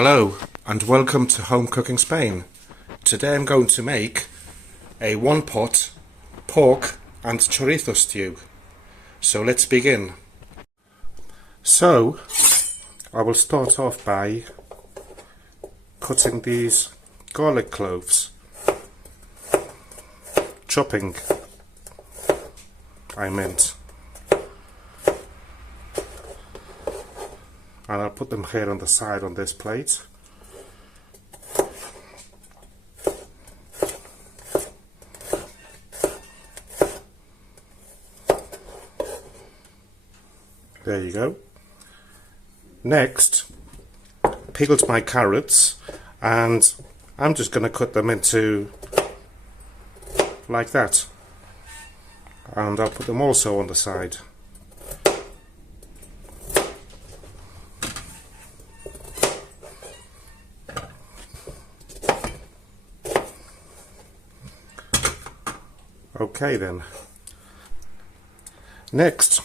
Hello and welcome to Home Cooking Spain. Today I'm going to make a one-pot pork and chorizo stew. So let's begin. So I will start off by cutting these garlic cloves. Chopping, I meant. And I'll put them here on the side on this plate. There you go. Next, peeled my carrots, and I'm just going to cut them into like that. And I'll put them also on the side. Okay then. Next,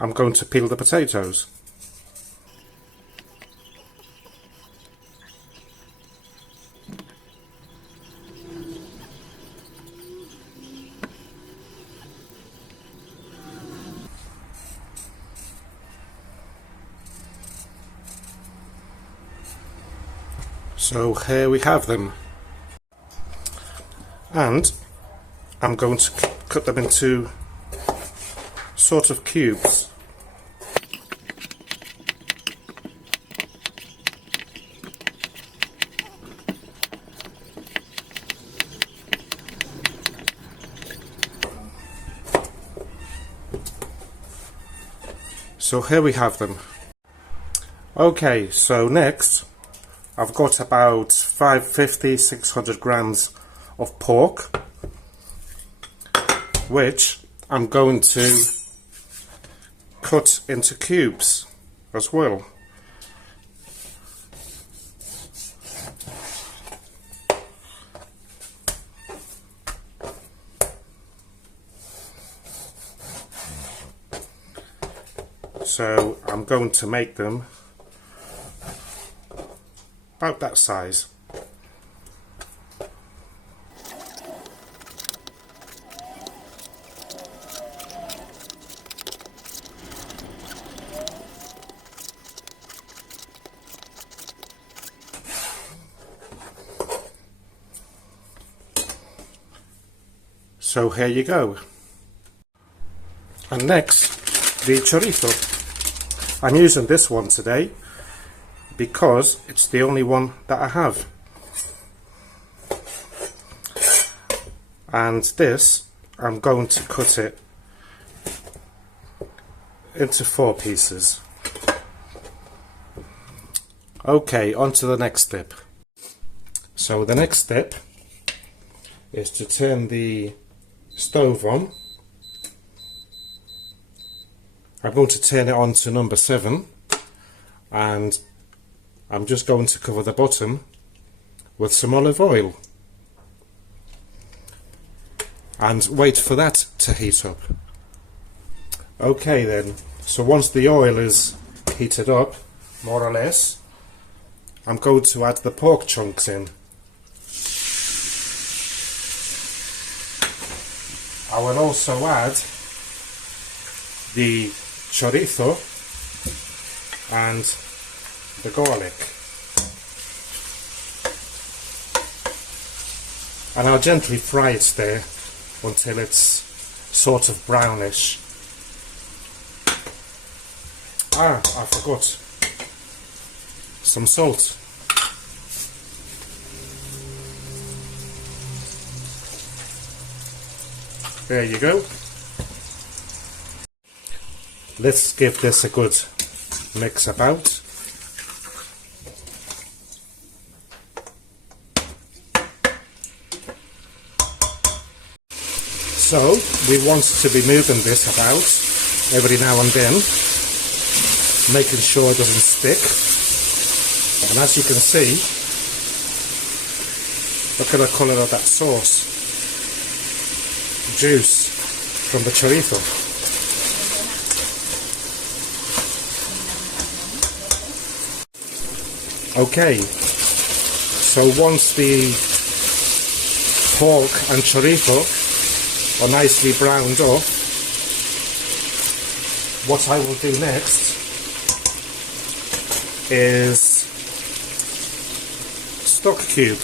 I'm going to peel the potatoes. So here we have them. And I'm going to cut them into sort of cubes. So here we have them. Okay, so next I've got about 550-600 grams of pork, which I'm going to cut into cubes as well. So I'm going to make them about that size. So here you go. And next, the chorizo. I'm using this one today because it's the only one that I have. And this, I'm going to cut it into 4 pieces. Okay, on to the next step. So the next step is to turn the stove on. I'm going to turn it on to number 7, and I'm just going to cover the bottom with some olive oil and wait for that to heat up. Okay then, so once the oil is heated up, more or less, I'm going to add the pork chunks in. I will also add the chorizo and the garlic, and I'll gently fry it there until it's sort of brownish. I forgot some salt. There you go. Let's give this a good mix about. So we want to be moving this about every now and then, making sure it doesn't stick. And as you can see, look at the colour of that sauce. Juice from the chorizo. Okay, so once the pork and chorizo are nicely browned up, what I will do next is stock cube,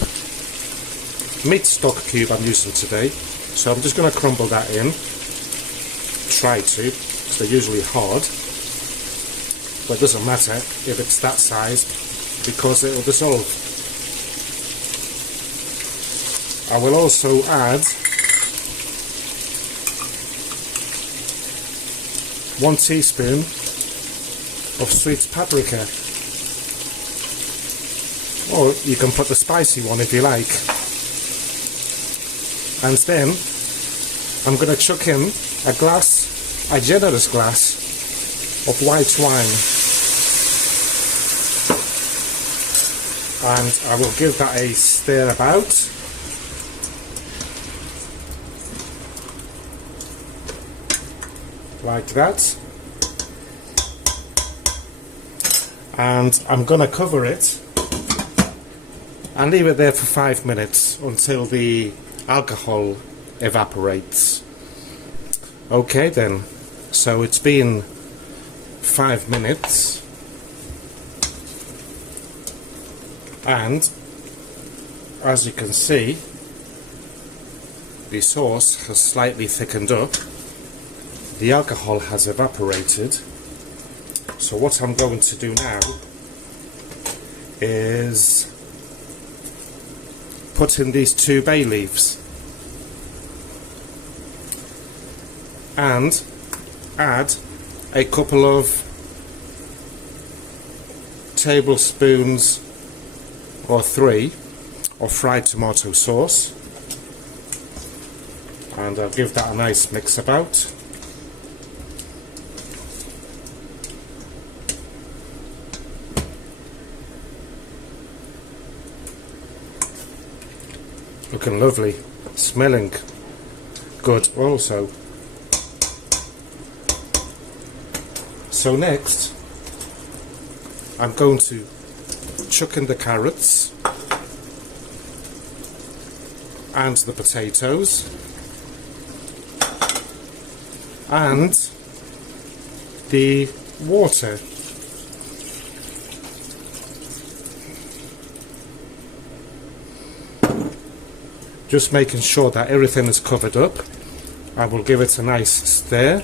meat stock cube I'm using today. So I'm just going to crumble that in, try to, because they're usually hard, but it doesn't matter if it's that size because it will dissolve. I will also add 1 teaspoon of sweet paprika, or you can put the spicy one if you like. And then I'm going to chuck in a generous glass of white wine, and I will give that a stir about. Like that, and I'm going to cover it and leave it there for 5 minutes until the alcohol evaporates. Okay then, so it's been 5 minutes, and as you can see, the sauce has slightly thickened up. The alcohol has evaporated. So what I'm going to do now is put in these 2 bay leaves and add a couple of tablespoons or 3 of fried tomato sauce, and I'll give that a nice mix about. Looking lovely, smelling good also. So next I'm going to chuck in the carrots and the potatoes and the water. Just making sure that everything is covered up. I will give it a nice stir.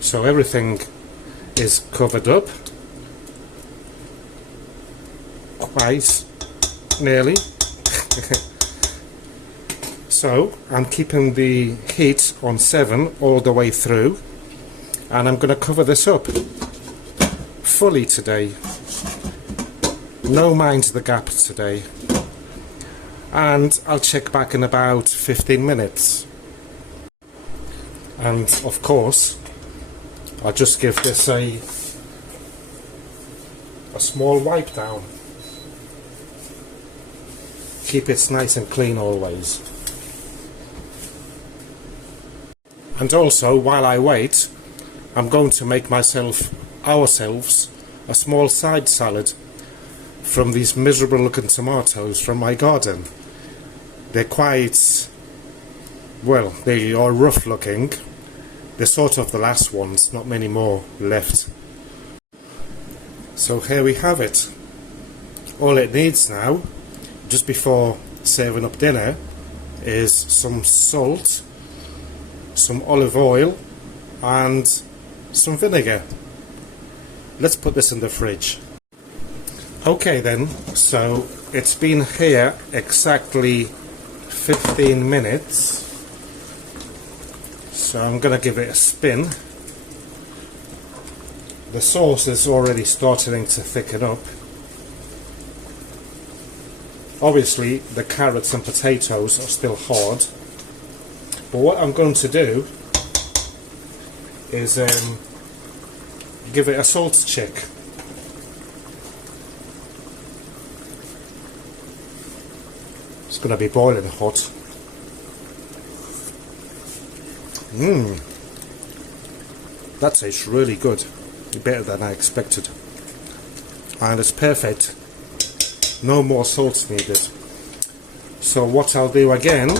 So everything is covered up. Quite nearly. So I'm keeping the heat on 7 all the way through, and I'm going to cover this up fully today. No mind the gap today, and I'll check back in about 15 minutes. And of course I'll just give this a small wipe down. Keep it nice and clean always. And also, while I wait, I'm going to make ourselves a small side salad from these miserable looking tomatoes from my garden. They're quite, well, they are rough looking. They're sort of the last ones, not many more left. So here we have it. All it needs now, just before serving up dinner, is some salt, some olive oil and some vinegar. Let's put this in the fridge. Okay then, so it's been here exactly 15 minutes, so I'm going to give it a spin. The sauce is already starting to thicken up. Obviously the carrots and potatoes are still hard, but what I'm going to do is give it a salt check. It's going to be boiling hot. That tastes really good. better than I expected. And it's perfect. No more salt needed. So what I'll do again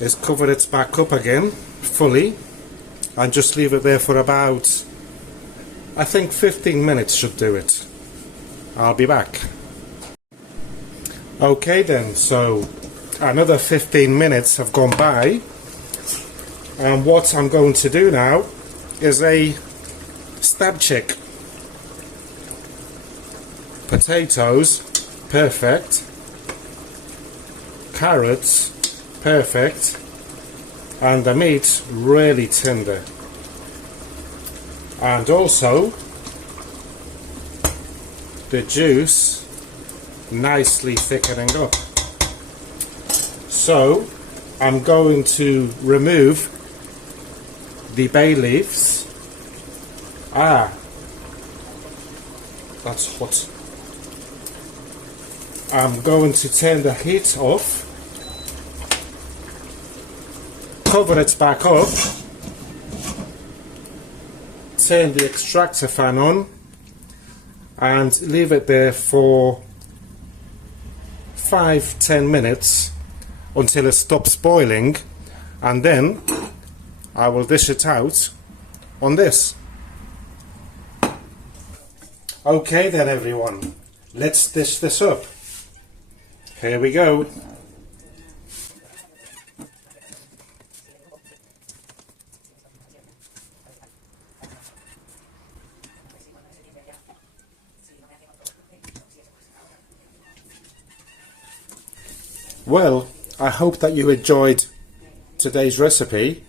is cover it back up again fully and just leave it there for about, I think 15 minutes should do it. I'll be back. Okay then, so another 15 minutes have gone by, and what I'm going to do now is a stab check. Potatoes, perfect. Carrots, perfect. And the meat, really tender. And also, the juice, nicely thickening up. So, I'm going to remove the bay leaves. That's hot. I'm going to turn the heat off, cover it back up, turn the extractor fan on and leave it there for 5-10 minutes until it stops boiling, and then I will dish it out on this. Okay then everyone, let's dish this up. Here we go. Well, I hope that you enjoyed today's recipe.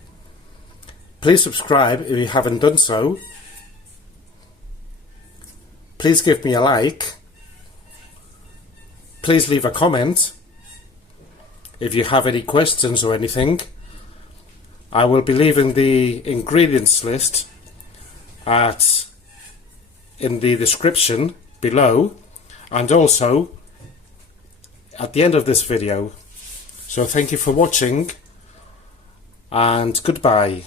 Please subscribe if you haven't done so. Please give me a like. Please leave a comment if you have any questions or anything. I will be leaving the ingredients list in the description below, and also at the end of this video. So thank you for watching, and goodbye.